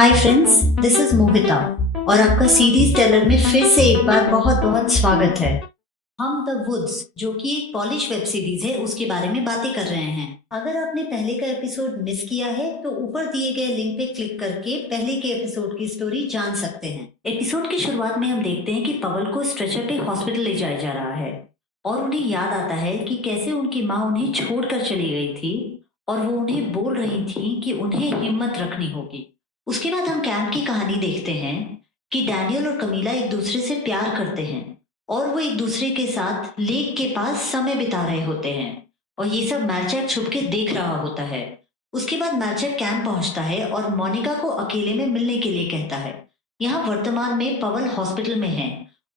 Hi friends, this is मोहिता और आपका series Taylor में फिर से एक बार बहुत बहुत स्वागत है। हम द वुड्स जो कि एक पॉलिश वेब सीरीज है उसके बारे में बातें कर रहे हैं। अगर आपने पहले का एपिसोड मिस किया है तो ऊपर दिए गए लिंक पे क्लिक करके पहले के एपिसोड की स्टोरी जान सकते हैं। एपिसोड की शुरुआत में हम देखते हैं कि पवल को स्ट्रेचर पे हॉस्पिटल ले जाया जा रहा है और उन्हें याद आता है कि कैसे उनकी माँ उन्हें छोड़कर चली गई थी और वो उन्हें बोल रही थी कि उन्हें हिम्मत रखनी होगी। उसके बाद हम कैम्प की कहानी देखते हैं कि डैनियल और कमीला एक दूसरे से प्यार करते हैं और वो एक दूसरे के साथ लेक के पास समय बिता रहे होते हैं और ये सब मैलचैक छुप के देख रहा होता है। उसके बाद मैलचैक कैंप पहुंचता है और मोनिका को अकेले में मिलने के लिए कहता है। यहाँ वर्तमान में पवल हॉस्पिटल में है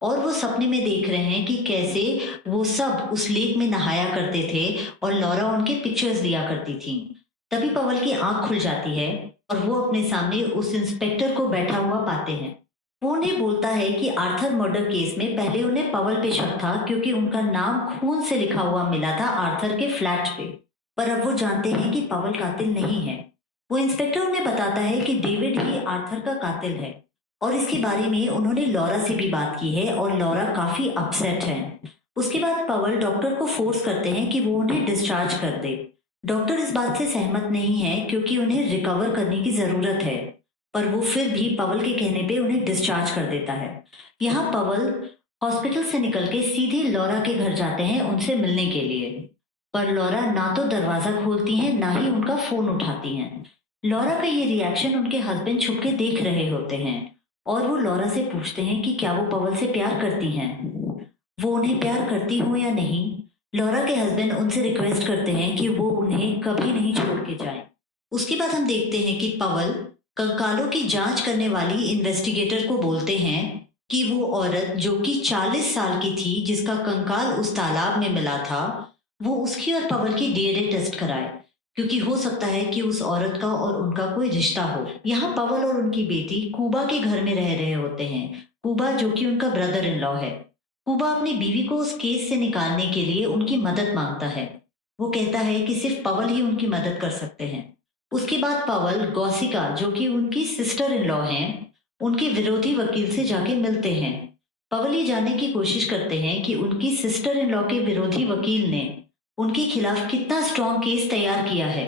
और वो सपने में देख रहे हैं कि कैसे वो सब उस लेक में नहाया करते थे और लॉरा उनके पिक्चर्स लिया करती थी। तभी पवल की आंख खुल जाती है और वो अपने सामने उस इंस्पेक्टर को बैठा हुआ पाते हैं। वो उन्हें बोलता है कि आर्थर मर्डर केस में पहले उन्हें पवल पे शक था क्योंकि उनका नाम खून से लिखा हुआ मिला था आर्थर के फ्लैट पे। पर अब वो जानते हैं कि पवल कातिल नहीं है। वो इंस्पेक्टर उन्हें बताता है कि डेविड ही आर्थर का कातिल है और इसके बारे में उन्होंने लॉरा से भी बात की है और लॉरा काफी अपसेट है। उसके बाद पवल डॉक्टर को फोर्स करते हैं कि वो उन्हें डिस्चार्ज कर दे। डॉक्टर इस बात से सहमत नहीं है क्योंकि उन्हें रिकवर करने की जरूरत है, पर वो फिर भी पवल के कहने पे उन्हें डिस्चार्ज कर देता है। यहाँ पवल हॉस्पिटल से निकल के सीधे लॉरा के घर जाते हैं उनसे मिलने के लिए, पर लॉरा ना तो दरवाजा खोलती हैं ना ही उनका फोन उठाती हैं। लॉरा का ये रिएक्शन उनके हस्बैंड छुप के देख रहे होते हैं और वो लॉरा से पूछते हैं कि क्या वो पवल से प्यार करती हैं, वो उन्हें प्यार करती हो या नहीं। लॉरा के हस्बैंड उनसे रिक्वेस्ट करते हैं कि वो उन्हें कभी नहीं छोड़ के जाएं। उसके बाद हम देखते हैं कि पवल कंकालों की जांच करने वाली इन्वेस्टिगेटर को बोलते हैं कि वो औरत जो कि 40 साल की थी जिसका कंकाल उस तालाब में मिला था, वो उसकी और पवल की डीएनए टेस्ट कराए क्योंकि हो सकता है कि उस औरत का और उनका कोई रिश्ता हो। यहाँ पवल और उनकी बेटी कूबा के घर में रह रहे होते हैं। कूबा जो कि उनका ब्रदर इन लॉ है। कूबा अपनी बीवी को उस केस से निकालने के लिए उनकी मदद मांगता है। वो कहता है कि सिर्फ पवल ही उनकी मदद कर सकते हैं। उसके बाद पवल गौसिका जो कि उनकी सिस्टर इन लॉ हैं, उनके विरोधी वकील से जाके मिलते हैं। पवल ये जानने की कोशिश करते हैं कि उनकी सिस्टर इन लॉ के विरोधी वकील ने उनके खिलाफ कितना स्ट्रॉन्ग केस तैयार किया है।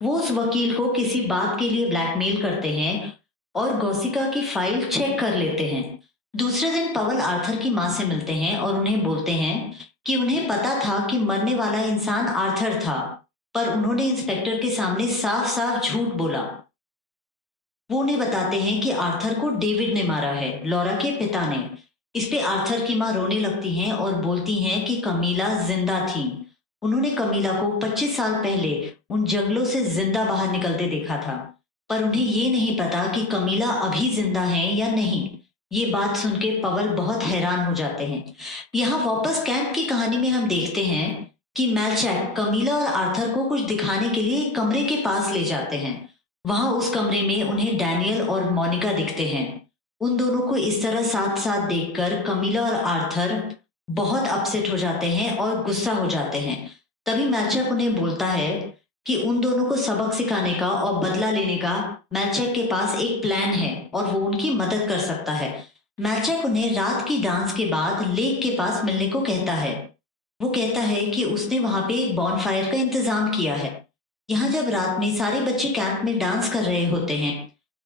वो उस वकील को किसी बात के लिए ब्लैकमेल करते हैं और गौसिका की फाइल चेक कर लेते हैं। दूसरे दिन पवल आर्थर की माँ से मिलते हैं और उन्हें बोलते हैं कि उन्हें पता था कि मरने वाला इंसान आर्थर था, पर उन्होंने इंस्पेक्टर के सामने साफ साफ झूठ बोला। वो उन्हें बताते हैं कि आर्थर को डेविड ने मारा है, लॉरा के पिता ने। इस पे आर्थर की माँ रोने लगती हैं और बोलती हैं कि कमीला जिंदा थी। उन्होंने कमीला को 25 साल पहले उन जंगलों से जिंदा बाहर निकलते देखा था, पर उन्हें ये नहीं पता कि कमीला अभी जिंदा है या नहीं। ये बात सुन के पवल बहुत हैरान हो जाते हैं। यहाँ वापस कैंप की कहानी में हम देखते हैं कि मैलचैक कमीला और आर्थर को कुछ दिखाने के लिए एक कमरे के पास ले जाते हैं। वहां उस कमरे में उन्हें डैनियल और मोनिका दिखते हैं। उन दोनों को इस तरह साथ साथ देखकर कमीला और आर्थर बहुत अपसेट हो जाते हैं और गुस्सा हो जाते हैं। तभी मैचक उन्हें बोलता है कि उन दोनों को सबक सिखाने का और बदला लेने का मैचक के पास एक प्लान है और वो उनकी मदद कर सकता है। मैचक उन्हें रात की डांस के बाद लेक के पास मिलने को कहता है। वो कहता है कि उसने वहां पे एक बॉनफायर का इंतजाम किया है। यहाँ जब रात में सारे बच्चे कैंप में डांस कर रहे होते हैं,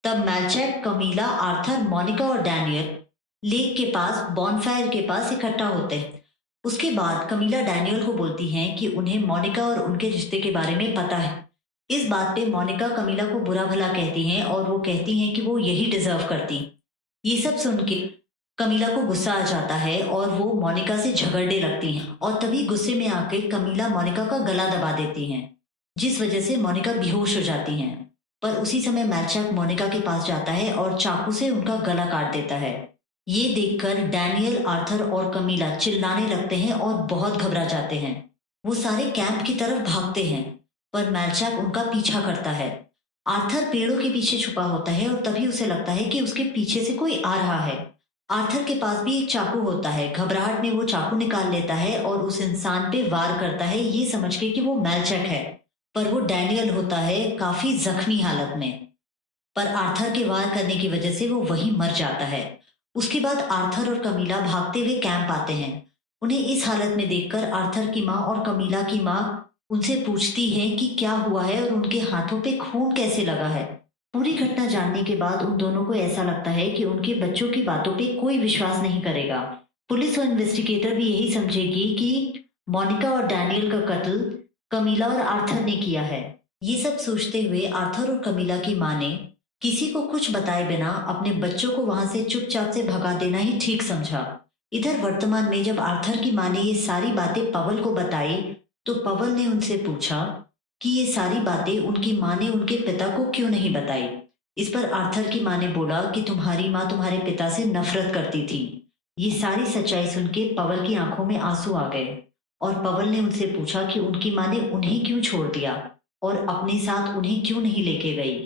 तब मैलचैक, कमीला, आर्थर, मोनिका और डैनियल लेक के पास बॉनफायर के पास इकट्ठा होते हैं। उसके बाद कमीला डैनियल को बोलती हैं कि उन्हें मोनिका और उनके रिश्ते के बारे में पता है। इस बात पे मोनिका कमीला को बुरा भला कहती हैं और वो कहती हैं कि वो यही डिजर्व करती। ये सब सुन के कमीला को गुस्सा आ जाता है और वो मोनिका से झगड़ने लगती हैं और तभी गुस्से में आके कमीला मोनिका का गला दबा देती हैं, जिस वजह से मोनिका बेहोश हो जाती हैं। पर उसी समय मैलचैक मोनिका के पास जाता है और चाकू से उनका गला काट देता है। ये देखकर डैनियल, आर्थर और कमीला चिल्लाने लगते हैं और बहुत घबरा जाते हैं। वो सारे कैंप की तरफ भागते हैं, पर मैलचैक उनका पीछा करता है। आर्थर पेड़ों के पीछे छुपा होता है और तभी उसे लगता है कि उसके पीछे से कोई आ रहा है। आर्थर के पास भी एक चाकू होता है। घबराहट में वो चाकू निकाल लेता है और उस इंसान पे वार करता है ये समझ के कि वो मैलचैक है, पर वो डैनियल होता है काफी जख्मी हालत में। पर आर्थर के वार करने की वजह से वो वहीं मर जाता है। उसके बाद आर्थर और कमीला भागते हुए कैंप आते हैं। उन्हें इस हालत में देखकर आर्थर की माँ और कमीला की माँ उनसे पूछती है कि क्या हुआ है और उनके हाथों पे खून कैसे लगा है। पूरी घटना जानने के बाद उन दोनों को ऐसा लगता है कि उनके बच्चों की बातों पे कोई विश्वास नहीं करेगा। पुलिस और इन्वेस्टिगेटर भी यही समझेगी कि मोनिका और डैनियल का कत्ल कमीला और आर्थर ने किया है। ये सब सोचते हुए आर्थर और कमीला की माँ ने किसी को कुछ बताए बिना अपने बच्चों को वहां से चुपचाप से भगा देना ही ठीक समझा। इधर वर्तमान में जब आर्थर की माँ ने ये सारी बातें पवल को बताई, तो पवल ने उनसे पूछा कि ये सारी बातें उनकी माँ ने उनके पिता को क्यों नहीं बताई। इस पर आर्थर की माँ ने बोला कि तुम्हारी माँ तुम्हारे पिता से नफरत करती थी। ये सारी सच्चाई सुन के पवल की आंखों में आंसू आ गए और पवल ने उनसे पूछा कि उनकी माँ ने उन्हें क्यों छोड़ दिया और अपने साथ उन्हें क्यों नहीं लेके गई।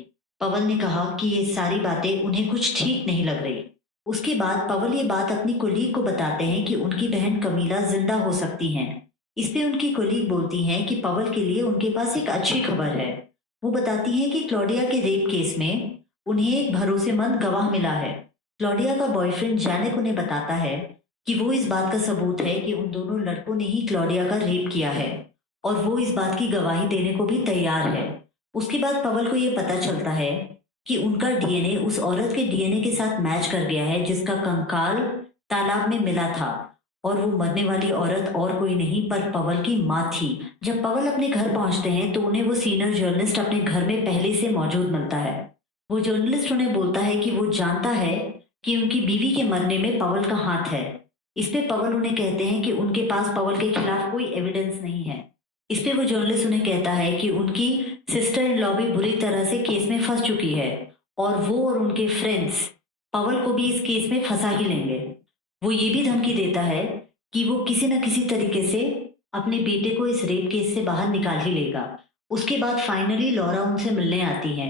पवल ने कहा कि ये सारी बातें उन्हें कुछ ठीक नहीं लग रही। उसके बाद पवल ये बात अपनी कुलीग को बताते हैं कि उनकी बहन कमीला जिंदा हो सकती हैं। इस पे उनकी कुलीग बोलती हैं कि पवल के लिए उनके पास एक अच्छी खबर है। वो बताती हैं कि क्लॉडिया के रेप केस में उन्हें एक भरोसेमंद गवाह मिला है। क्लॉडिया का बॉयफ्रेंड जैनिक उन्हें बताता है कि वो इस बात का सबूत है कि उन दोनों लड़कों ने ही क्लॉडिया का रेप किया है और वो इस बात की गवाही देने को भी तैयार है। उसके बाद पवल को ये पता चलता है कि उनका डीएनए उस औरत के डीएनए के साथ मैच कर गया है जिसका कंकाल तालाब में मिला था और वो मरने वाली औरत और कोई नहीं पर पवल की माँ थी। जब पवल अपने घर पहुंचते हैं तो उन्हें वो सीनियर जर्नलिस्ट अपने घर में पहले से मौजूद मिलता है। वो जर्नलिस्ट उन्हें बोलता है कि वो जानता है कि उनकी बीवी के मरने में पवल का हाथ है। इस पे पवल उन्हें कहते हैं कि उनके पास पवल के खिलाफ कोई एविडेंस नहीं है। इस पे वो जर्नलिस्ट उन्हें कहता है कि उनकी सिस्टर इन लॉ भी बुरी तरह से केस में फंस चुकी है और वो और उनके फ्रेंड्स पवल को भी इस केस में फंसा ही लेंगे। वो ये भी धमकी देता है कि वो किसी न किसी तरीके से अपने बेटे को इस रेप केस से बाहर निकाल ही लेगा। उसके बाद फाइनली लॉरा उनसे मिलने आती है,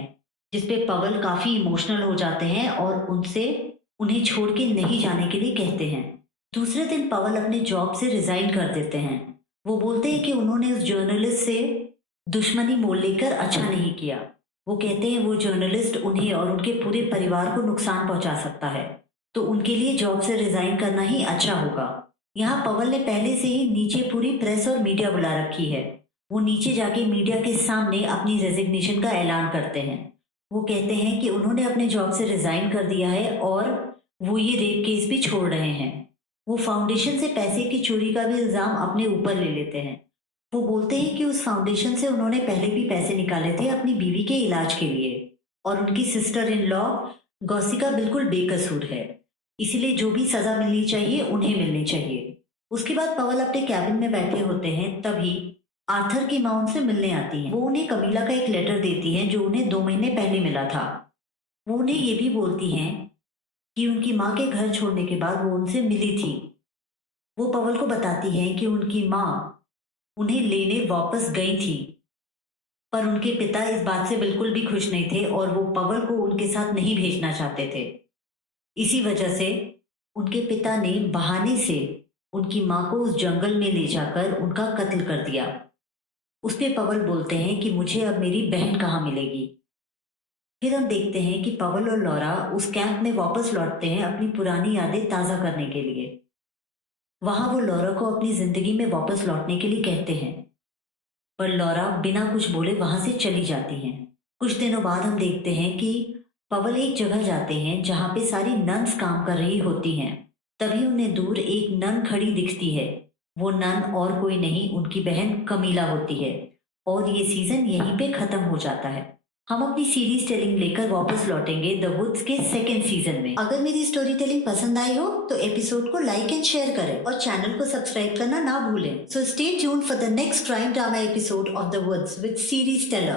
जिसपे पवल काफी इमोशनल हो जाते हैं और उनसे उन्हें छोड़ के नहीं जाने के लिए कहते हैं। दूसरे दिन पवल अपने जॉब से रिजाइन कर देते हैं। वो बोलते हैं कि उन्होंने उस जर्नलिस्ट से दुश्मनी मोल लेकर अच्छा नहीं किया। वो कहते हैं वो जर्नलिस्ट उन्हें और उनके पूरे परिवार को नुकसान पहुंचा सकता है, तो उनके लिए जॉब से रिजाइन करना ही अच्छा होगा। यहाँ पवल ने पहले से ही नीचे पूरी प्रेस और मीडिया बुला रखी है। वो नीचे जाके मीडिया के सामने अपनी रेजिग्नेशन का ऐलान करते हैं। वो कहते हैं कि उन्होंने अपने जॉब से रिजाइन कर दिया है और वो ये रेप केस भी छोड़ रहे हैं। वो फाउंडेशन से पैसे की चोरी का भी इल्जाम अपने ऊपर ले लेते हैं। वो बोलते हैं कि उस फाउंडेशन से उन्होंने पहले भी पैसे निकाले थे अपनी बीवी के इलाज के लिए और उनकी सिस्टर इन लॉ गौसिका बिल्कुल बेकसूर है, इसलिए जो भी सजा मिलनी चाहिए उन्हें मिलनी चाहिए। उसके बाद पवल अपने कैबिन में बैठे होते हैं, तभी आर्थर की माँ उनसे मिलने आती है। वो उन्हें कमीला का एक लेटर देती है जो उन्हें 2 महीने पहले मिला था। वो उन्हें ये भी बोलती हैं कि उनकी माँ के घर छोड़ने के बाद वो उनसे मिली थी। वो पवल को बताती हैं कि उनकी माँ उन्हें लेने वापस गई थी, पर उनके पिता इस बात से बिल्कुल भी खुश नहीं थे और वो पवल को उनके साथ नहीं भेजना चाहते थे। इसी वजह से उनके पिता ने बहाने से उनकी माँ को उस जंगल में ले जाकर उनका कत्ल कर दिया। उस पे पवल बोलते हैं कि मुझे अब मेरी बहन कहाँ मिलेगी। फिर हम देखते हैं कि पवल और लॉरा उस कैंप में वापस लौटते हैं अपनी पुरानी यादें ताज़ा करने के लिए। वहां वो लॉरा को अपनी जिंदगी में वापस लौटने के लिए कहते हैं, पर लॉरा बिना कुछ बोले वहां से चली जाती हैं। कुछ दिनों बाद हम देखते हैं कि पवल एक जगह जाते हैं जहां पे सारी नन्स काम कर रही होती हैं। तभी उन्हें दूर एक नन खड़ी दिखती है। वो नन और कोई नहीं उनकी बहन कमीला होती है और ये सीजन यहीं पे खत्म हो जाता है। हम अपनी सीरीज टेलिंग लेकर वापस लौटेंगे द वुड्स के सेकेंड सीजन में। अगर मेरी स्टोरी टेलिंग पसंद आई हो तो एपिसोड को लाइक एंड शेयर करें और चैनल को सब्सक्राइब करना ना भूलें। So stay tuned for the next crime drama episode of the Woods with series Taylor.